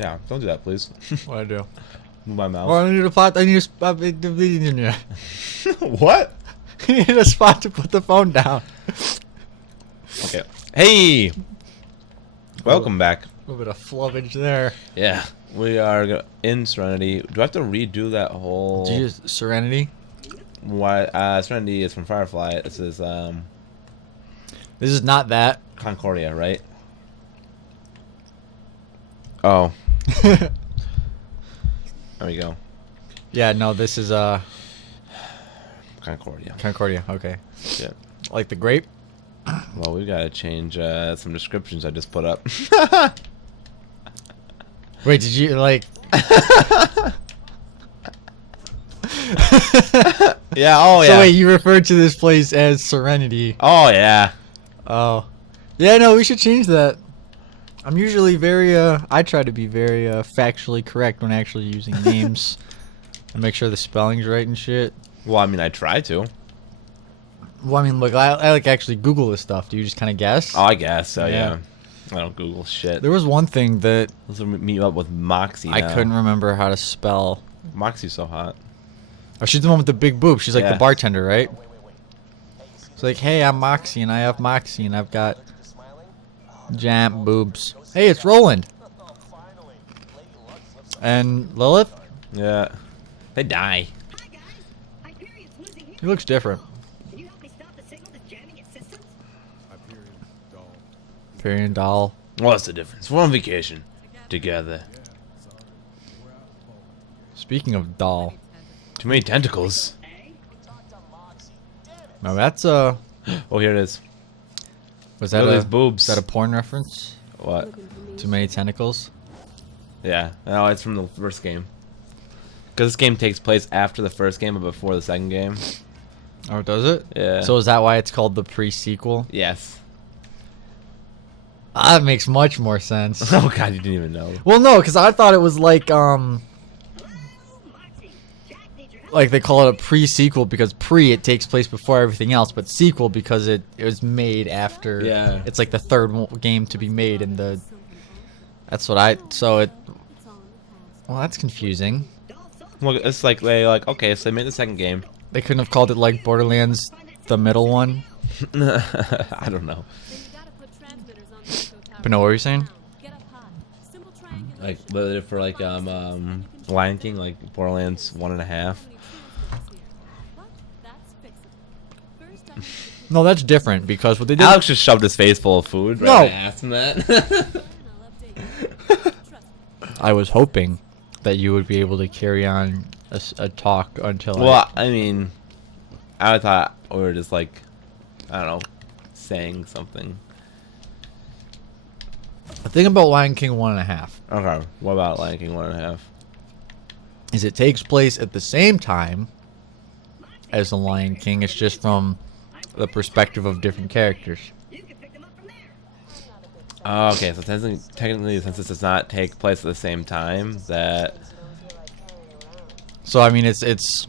Yeah, don't do that, please. What I do? Move my mouse. Well, I need a spot. I need a spot. What? I need a spot to put the phone down. Okay. Hey! Welcome back. A little bit of flubbage there. Yeah, we are in Serenity. Do I have to redo that whole... Did you use Serenity? Why? Serenity is from Firefly. This is, This is not that. Concordia, right? Oh. There we go. Yeah, no, this is Concordia. Concordia. Okay. Yeah. Like the grape? Well, we gotta change some descriptions I just put up. Wait, did you like? Yeah. Oh, yeah. So wait, you referred to this place as Serenity? Oh, yeah. Oh, yeah. No, we should change that. I'm usually very I try to be very factually correct when actually using names and make sure the spelling's right and shit. Well, I mean, I try to. Well, I mean, look, I like actually Google this stuff. Do you just kind of guess? Oh, I guess so. Yeah. Yeah. I don't Google shit. There was one thing that Let's meet you up with Moxie. I now. couldn't remember how to spell. Moxie's so hot. Oh, she's the one with the big boob. She's like Yeah. the bartender, right? It's like, hey, I'm Moxie, and I have Moxie, and I've got giant boobs. Hey, it's Roland. And Lilith? Yeah. They die. He looks different. Hyperion doll. What's the difference? We're on vacation. Together. Speaking of doll. Too many tentacles. Now that's Oh, here it is. was that Look at a these boobs. is that a porn reference? What? Too many tentacles? Yeah. No, it's from the first game. Because this game takes place after the first game, but before the second game. Oh, does it? Yeah. So is that why it's called the pre-sequel? Yes. That makes much more sense. Oh god, you didn't even know. Well, no, because I thought it was like they call it a pre-sequel because pre it takes place before everything else, but sequel because it was made after. Yeah. It's like the third game to be made, and that's what I. So it. Well, that's confusing. Well, it's like okay, so they made the second game. They couldn't have called it like Borderlands, the middle one. I don't know. But no, what were you saying? Like for Lion King, like Borderlands 1.5. No, that's different because what they did. Alex just shoved his face full of food. Right No. when I asked him that. I was hoping that you would be able to carry on a talk until. Well, I mean, I thought we were just like, I don't know, saying something. The thing about Lion King 1.5 Okay, what about Lion King 1.5? is it takes place at the same time as the Lion King. It's just from the perspective of different characters. Okay, so technically, since this does not take place at the same time, that. So I mean, it's.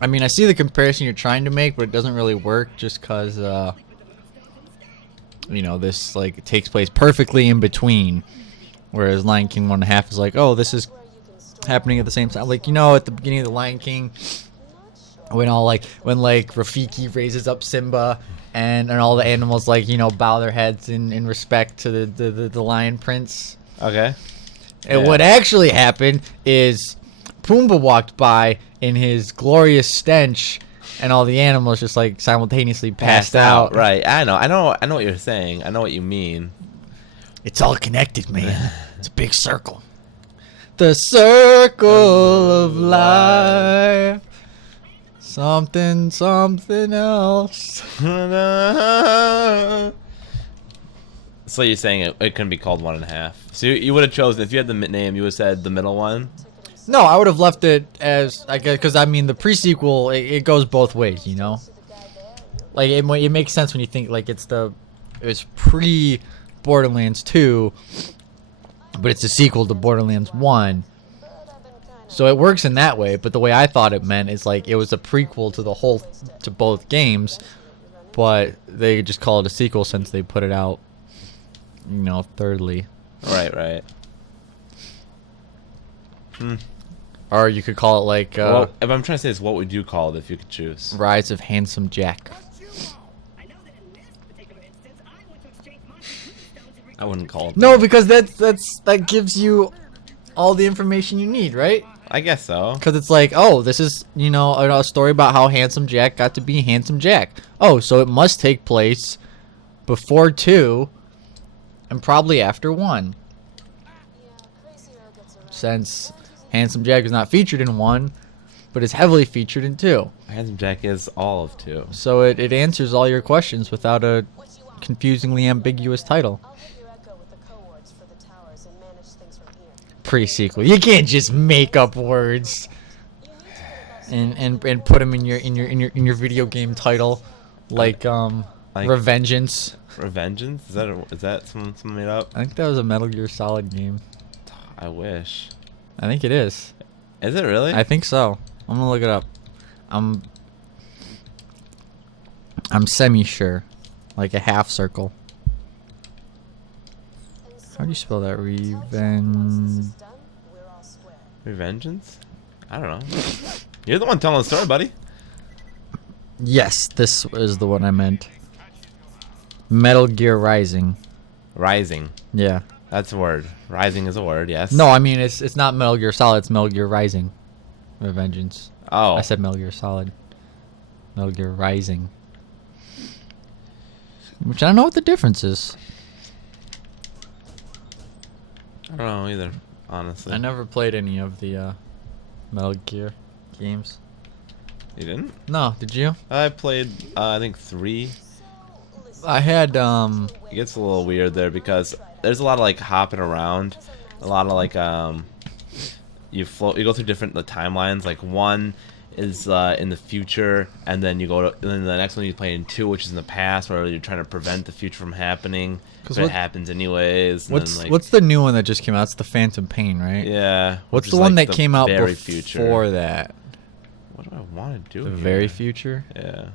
I mean, I see the comparison you're trying to make, but it doesn't really work just because. You know, this like takes place perfectly in between, whereas Lion King 1.5 is like, oh, this is happening at the same time. Like, you know, at the beginning of the Lion King, when Rafiki raises up Simba, and all the animals like bow their heads in respect to the Lion Prince. Okay. And Yeah. what actually happened is Pumbaa walked by in his glorious stench. And all the animals just like simultaneously passed out. Right. I know what you're saying. I know what you mean. It's all connected, man. It's a big circle. The circle of life. Something else. So you're saying it couldn't be called 1.5. So you would have chosen, if you had the name, you would have said the middle one? No, I would have left it as, I guess, because I mean the pre-sequel, it goes both ways, you know? Like, it makes sense when you think, like, it's pre-Borderlands 2, but it's a sequel to Borderlands 1. So it works in that way, but the way I thought it meant is, like, it was a prequel to both games, but they just call it a sequel since they put it out, thirdly. Right. Or you could call it like Well, if I'm trying to say is what would you call it if you could choose? Rise of Handsome Jack. I wouldn't call it. No, because that gives you all the information you need, right? I guess so. Because it's like, oh, this is, you know, a story about how Handsome Jack got to be Handsome Jack. Oh, so it must take place before 2 and probably after 1. Since Handsome Jack is not featured in 1, but is heavily featured in 2. Handsome Jack is all of 2. So it answers all your questions without a confusingly ambiguous title. Pre-sequel. You can't just make up words and put them in your video game title, like Revengeance. Revengeance? Is that something made up? I think that was a Metal Gear Solid game. I wish. I think it is. Is it really? I think so. I'm gonna look it up. I'm semi-sure, like a half circle. How do you spell that? Revengeance? I don't know. You're the one telling the story, buddy. Yes, this is the one I meant. Metal Gear Rising. Rising. Yeah. That's a word. Rising is a word, yes. No, I mean it's not Metal Gear Solid. It's Metal Gear Rising. Revengeance. Oh. I said Metal Gear Solid. Metal Gear Rising. Which I don't know what the difference is. I don't know either, honestly. I never played any of the Metal Gear games. You didn't? No, did you? I played, I think 3. I had It gets a little weird there because there's a lot of like hopping around, a lot of like you go through different timelines. Like 1 is in the future, and then you go to, and then the next one you play in 2, which is in the past, where you're trying to prevent the future from happening, but it happens anyways. And then, like, what's the new one that just came out? It's the Phantom Pain, right? Yeah. What's the one that came out before that? What do I want to do? The here? very future. Yeah.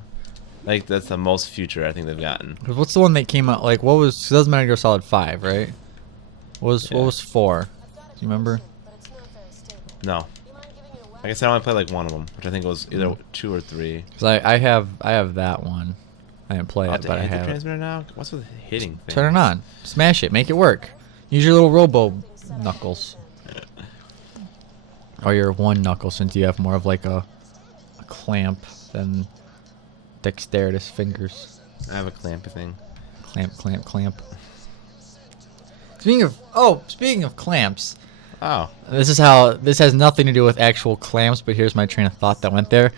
Like that's the most future I think they've gotten. What's the one that came out? Like, what was? That was Metal Gear Solid 5, right? What was 4? Do you remember? No. Like I said, I only played like one of them, which I think was either 2 or 3. Cause I have that one. I didn't play it, but I hit the have it. transmitter now. What's with hitting things? Turn it on. Smash it. Make it work. Use your little robo knuckles. Or your one knuckle, since you have more of like a clamp than dexterous fingers. I have a clampy thing. Clamp. Speaking of clamps. Oh. This has nothing to do with actual clamps, but here's my train of thought that went there.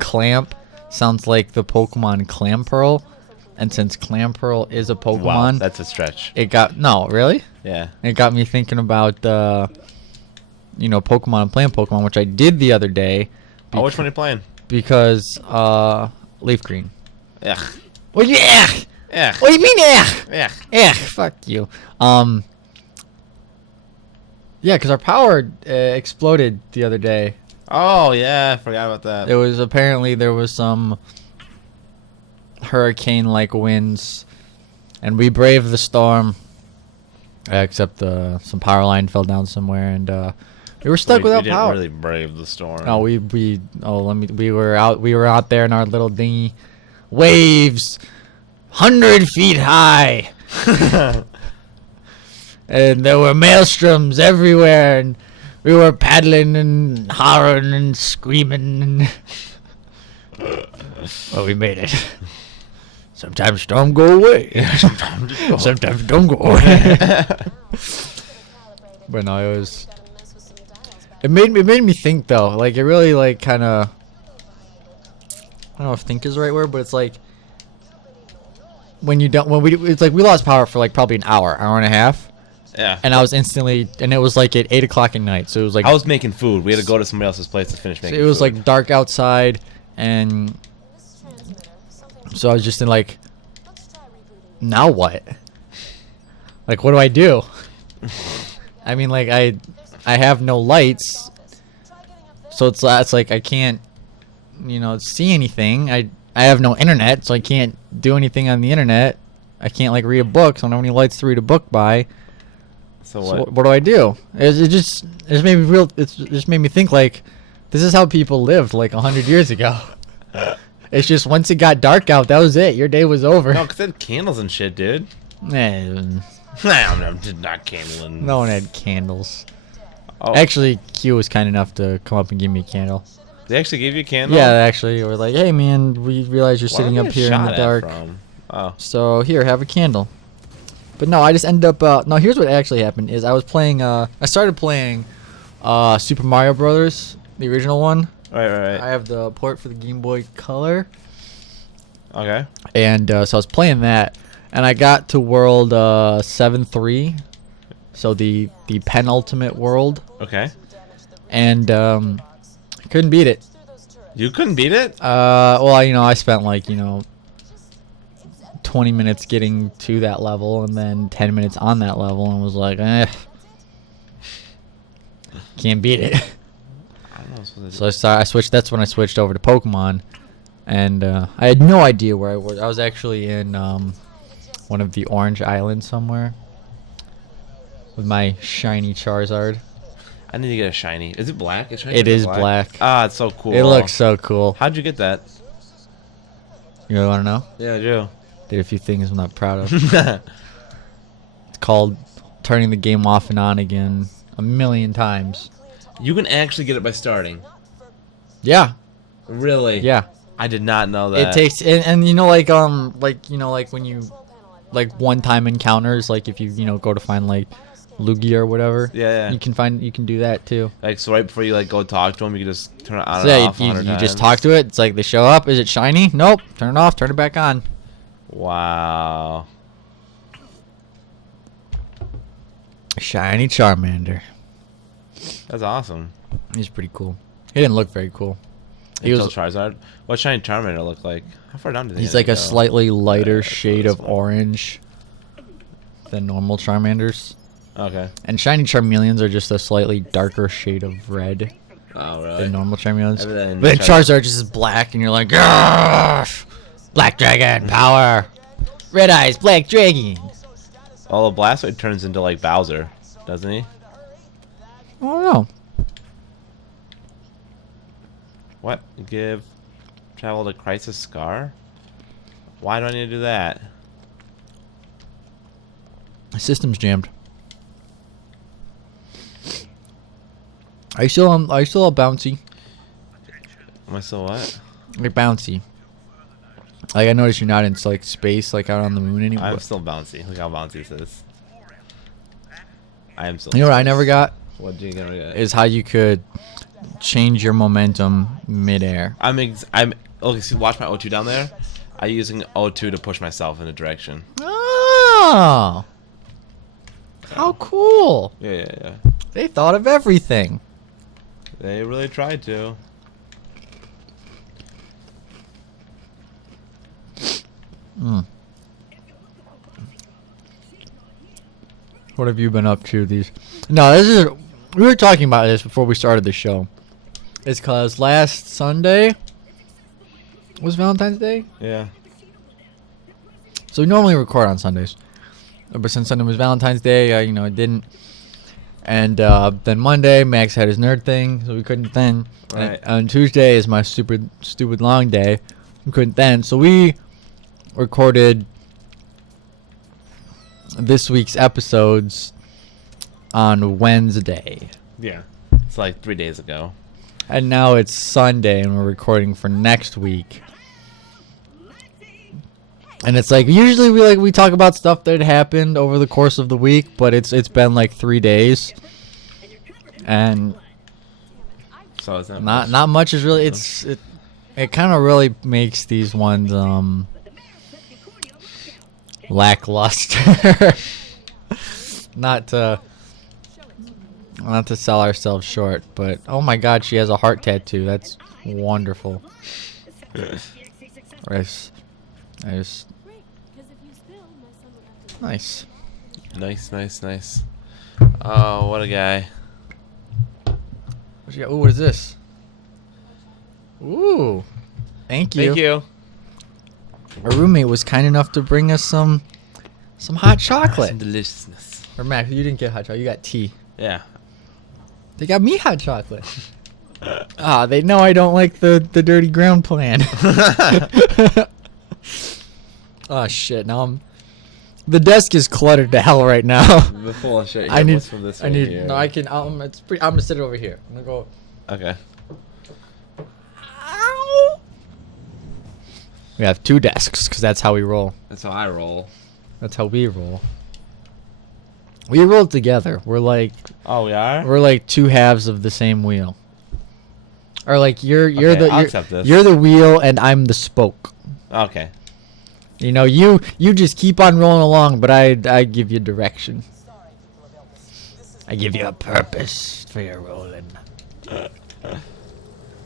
Clamp sounds like the Pokemon Clamperl, and since Clamperl is a Pokemon, Wow, that's a stretch. No, really? Yeah. It got me thinking about Pokemon, playing Pokemon, which I did the other day. Oh, which one are you playing? Because Leaf Green. Ugh. Well, yeah. Ugh. What do you mean, Ugh. Fuck you. Yeah, because our power exploded the other day. Oh yeah, I forgot about that. It was apparently there was some hurricane-like winds, and we braved the storm. Except some power line fell down somewhere, and we were stuck without power. We didn't really brave the storm. No, we were out there in our little dinghy, waves, 100 feet high, and there were maelstroms everywhere, and we were paddling and hollering and screaming. Well, we made it. Sometimes storm go away. Sometimes don't go away. But no, it made me think though. Like it really like kind of, I don't know if think is the right word, but it's like it's like we lost power for like probably an hour and a half. Yeah. And I was instantly, and it was like at 8 o'clock at night, so it was like I was making food. We had to go to somebody else's place to finish making. It was food. like dark outside, and so I was just in like, now what? Like, what do I do? I mean, like I have no lights, so it's like I can't, see anything. I have no internet, so I can't do anything on the internet. I can't like read a book, so I don't have any lights to read a book by. So So what? what do I do? It just made me real. It just made me think like, this is how people lived like 100 years ago. It's just once it got dark out, that was it. Your day was over. No, cause they had candles and shit, dude. Man, I'm not candling. no one had candles. Oh, Actually, Q was kind enough to come up and give me a candle. they actually gave you a candle. Yeah, actually, we're like, hey man, we realize you're Why sitting did I up get here in shot the at dark. from? Oh, So here, have a candle. But no, I just ended up. No, here's what actually happened: is I was playing. I started playing Super Mario Brothers, the original one. right. I have the port for the Game Boy Color, Okay. and so I was playing that, and I got to world 7-3, so the penultimate world, Okay. and couldn't beat it. You couldn't beat it? Well, I spent like 20 minutes getting to that level and then 10 minutes on that level and was like, can't beat it. I don't know. What to do. So I switched. That's when I switched over to Pokemon, and I had no idea where I was. I was actually in one of the orange islands somewhere with my shiny Charizard. I need to get a shiny. Is it black? Is shiny It is black? black. Ah, it's so cool. It looks so cool. How'd you get that? You really want to know? Yeah, I do. Did a few things I'm not proud of. It's called turning the game off and on again 1,000,000 times. You can actually get it by starting. Yeah, Really? yeah. I did not know that. It takes and like when you like one-time encounters, like if you go to find like Lugia or whatever. Yeah. You can do that too. Like, so right before you like go talk to them, you can just turn it on So and yeah, off you 100 just times. talk to it. It's like they show up. Is it shiny? Nope. Turn it off. Turn it back on. Wow. Shiny Charmander. That's awesome. He's pretty cool. He didn't look very cool. He Until was. Charizard. What shiny Charmander look like? How far down do they? He's like a slightly lighter Yeah, shade that's of fine. orange than normal Charmanders. Okay. And shiny Charmeleons are just a slightly darker shade of red Oh, really? than normal Charmeleons. And then But then Charizard just is black, and you're like, "Gosh, Black Dragon power, Red Eyes, Black Dragon." Oh, the Blastoise turns into like Bowser, doesn't he? I don't know. What? Give travel to Crisis Scar? Why do I need to do that? The system's jammed. Are you still bouncy? Am I still what? Like bouncy. Like I noticed you're not in like space, like out on the moon anymore. I'm still bouncy. Look how bouncy this is. I am still. You know what I never got What do you get? is how you could change your momentum midair. I'm. Okay, see, watch my O2 down there. I'm using O2 to push myself in a direction. Oh, how cool! Yeah. They thought of everything. They really tried to. What have you been up to these? No, this is. We were talking about this before we started the show. It's because last Sunday was Valentine's Day. Yeah. So we normally record on Sundays, but since Sunday was Valentine's Day, it didn't. And then Monday, Max had his nerd thing, so we couldn't then. Right. And on Tuesday is my stupid long day. We couldn't then, so we recorded this week's episodes on Wednesday. Yeah. It's like 3 days ago. And now it's Sunday, and we're recording for next week. And it's like usually we talk about stuff that happened over the course of the week, but it's been like 3 days, and So it's not much is really it kind of really makes these ones lackluster. not to sell ourselves short, but oh my God, she has a heart tattoo. That's wonderful. Nice. Nice. Oh, what a guy. Ooh, what is this? Ooh, thank you. Thank you. Our roommate was kind enough to bring us some hot chocolate. Some deliciousness. Or Max, you didn't get hot chocolate. You got tea. Yeah. They got me hot chocolate. They know I don't like the dirty ground plan. Oh shit! Now the desk is cluttered to hell right now. The full of shit. I need. From this I need. here? No, I can. It's pretty. I'm gonna sit it over here. I'm gonna go. Okay. Ow! We have 2 desks because that's how we roll. That's how I roll. That's how we roll. We roll together. We're like. Oh, we are. We're like 2 halves of the same wheel. Or like you're Okay, I'll accept this. you're the wheel and I'm the spoke. Okay. You know, you just keep on rolling along, but I give you direction. I give you a purpose for your rolling.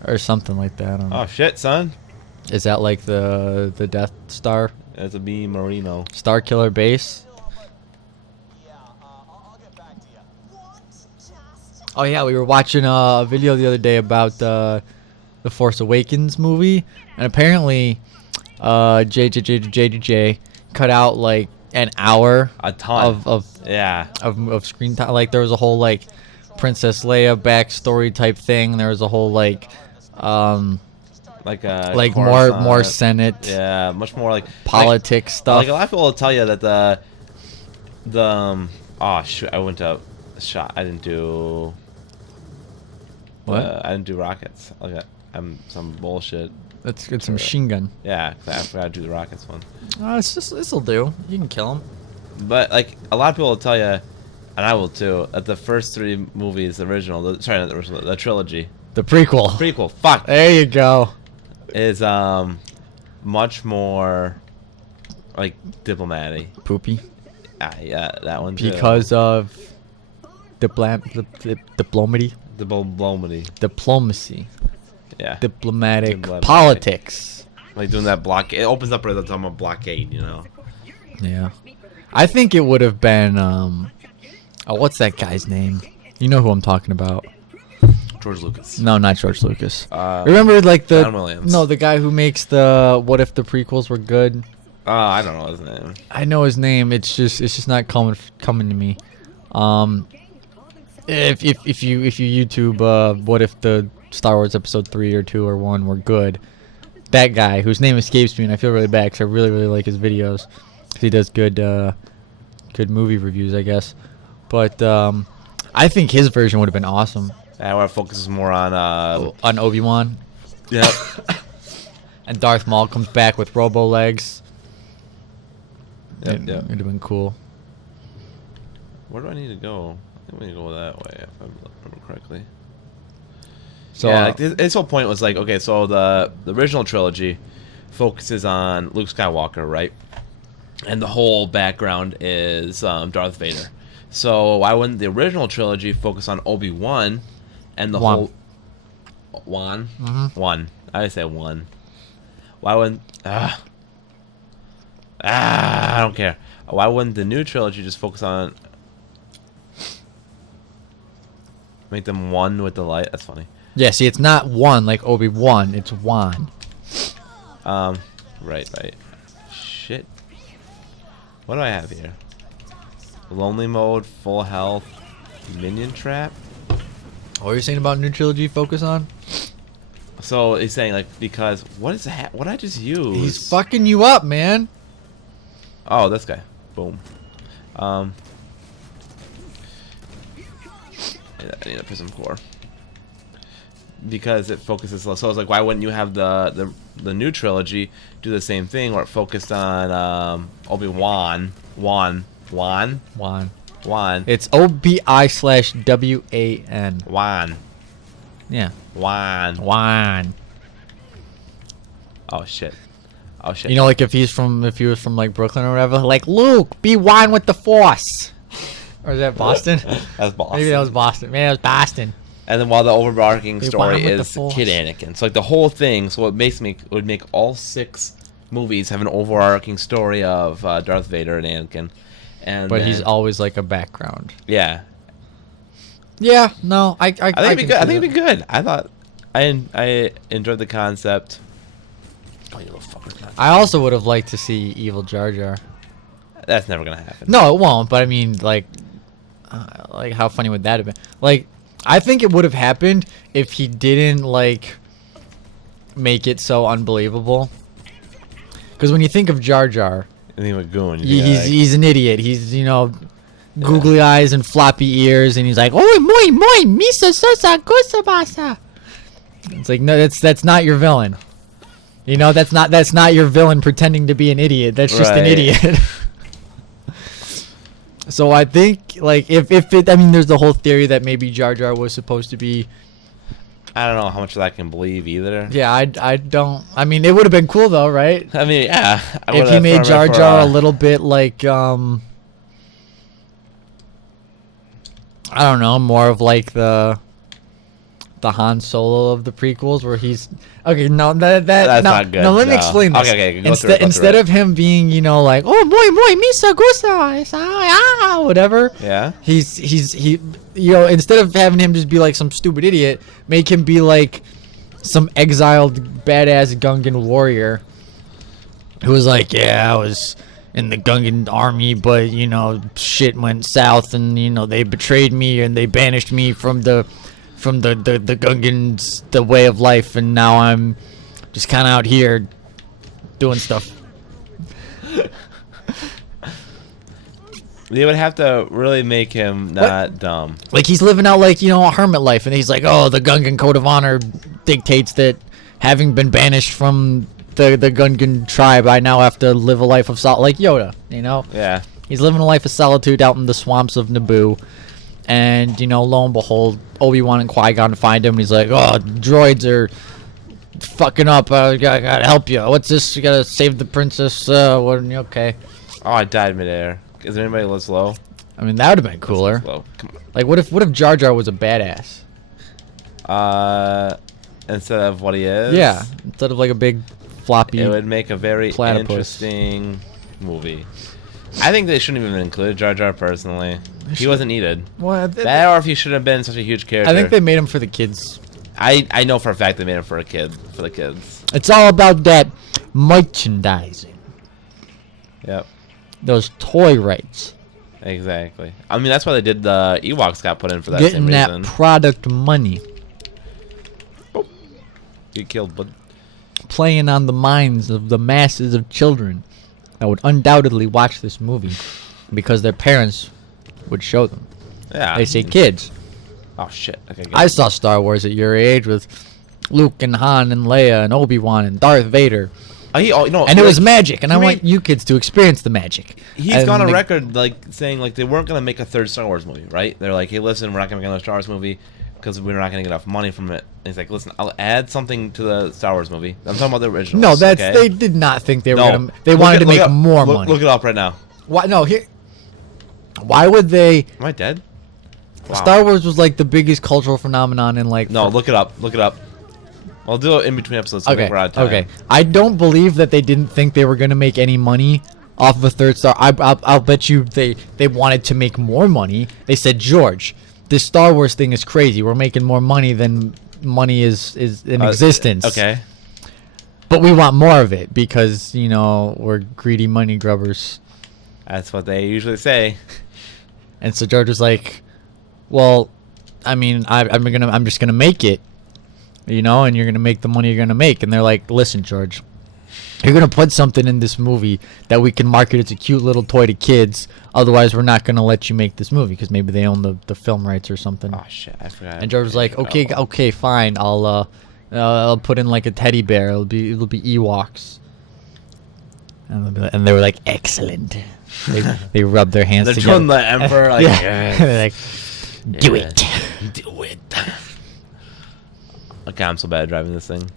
Or something like that. I don't know. Oh shit, son. Is that like the Death Star? That's a B Marino. Star Killer base? Oh yeah, we were watching a video the other day about the Force Awakens movie, and apparently JJ cut out like an hour A ton. of screen time. Like there was a whole like Princess Leia backstory type thing. There was a whole like like more Senate Yeah, much more like politics stuff. Like a lot of people will tell you that the oh shoot, I went up shot. I didn't do What? I didn't do rockets. Like I'm some bullshit. It's a machine gun. Yeah, I forgot to do the rockets one. This'll do. You can kill him. But like a lot of people will tell you, and I will too, that the first 3 movies, the trilogy, The prequel. prequel, fuck, There you go. is much more like diplomatic. Poopy. Yeah, that one too. Because of diplomacy. Diplomacy. Yeah. Diplomatic Diplomatic. politics. Like doing that block, it opens up at the time of blockade, you know. Yeah. I think it would have been what's that guy's name? You know who I'm talking about. George Lucas. No, not George Lucas. Remember like John Williams. the guy who makes the What If the Prequels Were Good? I don't know his name. I know his name. It's just not coming to me. If you YouTube What If the Star Wars Episode 3 or 2 or 1 were good, that guy whose name escapes me, and I feel really bad because I really like his videos. 'Cause he does good movie reviews, I guess. But I think his version would have been awesome. Yeah, where it focuses more on Obi-Wan. Yep. And Darth Maul comes back with robo legs. Yep. It'd have been cool. Where do I need to go? I think we need to go that way if I remember correctly. So yeah, like his whole point was like, okay, so the original trilogy focuses on Luke Skywalker, right? And the whole background is Darth Vader. So why wouldn't the original trilogy focus on Obi-Wan and the whole Wan? One. I would say one. Why wouldn't I don't care. Why wouldn't the new trilogy just focus on make them one with the light? That's funny. yeah, see, it's not one like Obi-Wan. It's Wan. Right. Shit. What do I have here? Lonely mode, full health, minion trap. What are you saying about new trilogy focus on? So he's saying like because what is that? What did I just use? He's fucking you up, man. Oh, this guy. Boom. I need a prism core because it focuses. So I was like, why wouldn't you have the new trilogy do the same thing where it focused on Obi-Wan, Wan. It's OBI/WAN. Wan. Yeah. Wan. Oh shit. You know, like if he was from like Brooklyn or whatever, like Luke, be wine with the Force. Or is that Boston? That's Boston. Maybe that was Boston. Maybe that was Boston. And then while the overarching Be story wine with the is Force. Kid Anakin, so like the whole thing, so it would make all 6 movies have an overarching story of Darth Vader and Anakin. But he's always like a background. Yeah. Yeah, no, I think it'd be good. I think it'd be good. I thought I enjoyed the concept. Oh, you little fucker. I also would have liked to see evil Jar Jar. That's never gonna happen. No, it won't. But I mean, like, Like, how funny would that have been? Like, I think it would have happened if he didn't, like, make it so unbelievable. Because when you think of Jar Jar, he's an idiot. He's, you know, googly eyes and floppy ears, and he's like, "Oh, moi, misa sosa gusabasa." It's like, no, that's not your villain. You know, that's not your villain pretending to be an idiot. That's just an idiot. So I think, like, if it, I mean, there's the whole theory that maybe Jar Jar was supposed to be. I don't know how much of that I can believe either. Yeah, I don't. I mean, it would have been cool though, right? I mean, yeah. If he made Jar Jar a little bit like, I don't know, more of like the Han Solo of the prequels, where he's okay. No, that's not good. No, let me explain this. Okay. Instead of him being, you know, like, oh boy, misa gusa, whatever. Yeah. He, you know, instead of having him just be like some stupid idiot, make him be like some exiled badass Gungan warrior who was like, yeah, I was in the Gungan army, but, you know, shit went south, and, you know, they betrayed me and they banished me from the Gungans, the way of life, and now I'm just kind of out here doing stuff. They would have to really make him not dumb. Like, he's living out, like, you know, a hermit life, and he's like, oh, the Gungan code of honor dictates that having been banished from the Gungan tribe, I now have to live a life of like Yoda, you know? Yeah. He's living a life of solitude out in the swamps of Naboo. And, you know, lo and behold, Obi-Wan and Qui-Gon find him, and he's like, oh, droids are fucking up. I gotta help you. What's this? You gotta save the princess. Okay. Oh, I died midair. Is there anybody less low? I mean, that would have been cooler. Come on. Like, what if Jar Jar was a badass? Instead of what he is? Yeah. Instead of, like, a big floppy it would make a very platypus. Interesting movie. I think they shouldn't even include Jar Jar personally. He wasn't needed. Well, that, or if he should have been such a huge character. I think they made him for the kids. I know for a fact they made him for the kids. It's all about that merchandising. Yep. Those toy rights. Exactly. I mean, that's why they did the Ewoks got put in for that Getting same reason. that product money. Oh. Get killed, bud. Playing on the minds of the masses of children that would undoubtedly watch this movie because their parents would show them. Yeah. They say, kids. Oh, shit. Okay, I saw Star Wars at your age with Luke and Han and Leia and Obi-Wan and Darth Vader. And it was magic, and I want you kids to experience the magic. He's gone on record like saying like they weren't gonna make a third Star Wars movie, right? They're like, hey, listen, we're not gonna make another Star Wars movie because we're not gonna get enough money from it. And he's like, listen, I'll add something to the Star Wars movie. I'm talking about the original. No, they did not think they were gonna. They wanted to make more money. Look it up right now. Why? No, here. Why would they? Am I dead? Wow. Star Wars was like the biggest cultural phenomenon in like. No, look it up. Look it up. I'll do it in between episodes. So we're out of time. Okay. I don't believe that they didn't think they were gonna make any money off of a third Star. I'll bet you they wanted to make more money. They said, George, this Star Wars thing is crazy. We're making more money than money is in existence. Okay. But we want more of it because, you know, we're greedy money grubbers. That's what they usually say. And so George was like, well, I mean, I'm just gonna make it, you know, and you're gonna make the money you're gonna make. And they're like, listen, George, you're gonna put something in this movie that we can market as a cute little toy to kids. Otherwise, we're not gonna let you make this movie because maybe they own the film rights or something. Oh shit, I forgot. And George was like, okay, fine. I'll put in like a teddy bear. It'll be Ewoks. And they were like, excellent. They rubbed their hands together. They're doing the Emperor like, yeah. They're like, do it. Do it. Okay, I'm so bad at driving this thing.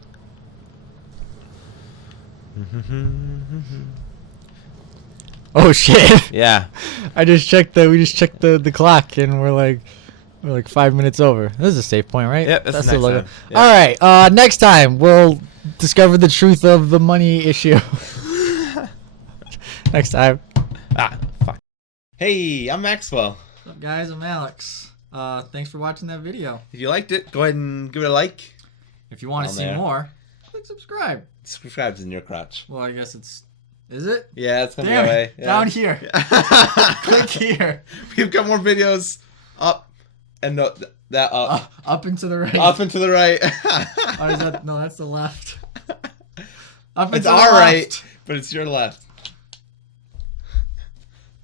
Oh shit. Yeah. We just checked the clock and we're like 5 minutes over. This is a safe point, right? Yep, that's the next time. Yep. All right, next time we'll discover the truth of the money issue. Next time. Fuck. Hey, I'm Maxwell. What's up, guys? I'm Alex. Thanks for watching that video. If you liked it, go ahead and give it a like. If you want to see more, click subscribe. Subscribe's in your crotch. Well, I guess it's Is it? Yeah, it's coming Damn away. it. Yeah. Down here. Click here. We've got more videos. Up and no, that up. Up and to the right. Up and to the right. Or is that, no, that's the left. Up and It's to the our left. right, but it's your left.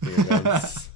Here it goes.